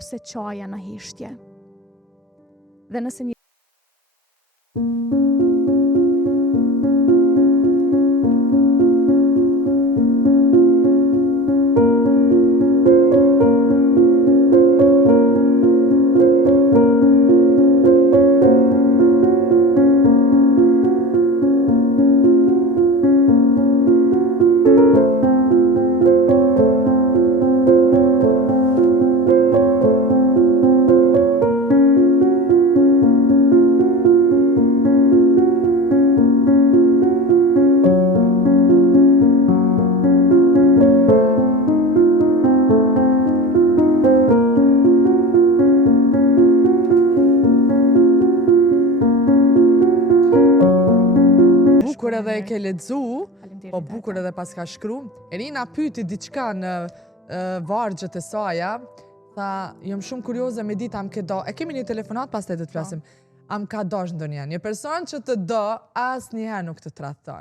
pse qaja në hishtje. Dhe nëse një bukur edhe e ke lexu, po bukur edhe pas ka shkru. Erina pyti diçka në vargjet e saja, tha, jam shumë kurioze me ditë, e kemi një telefonat, pas të flasim, am ka dash ndonjë, një person që të do, as njëherë nuk të tradhton.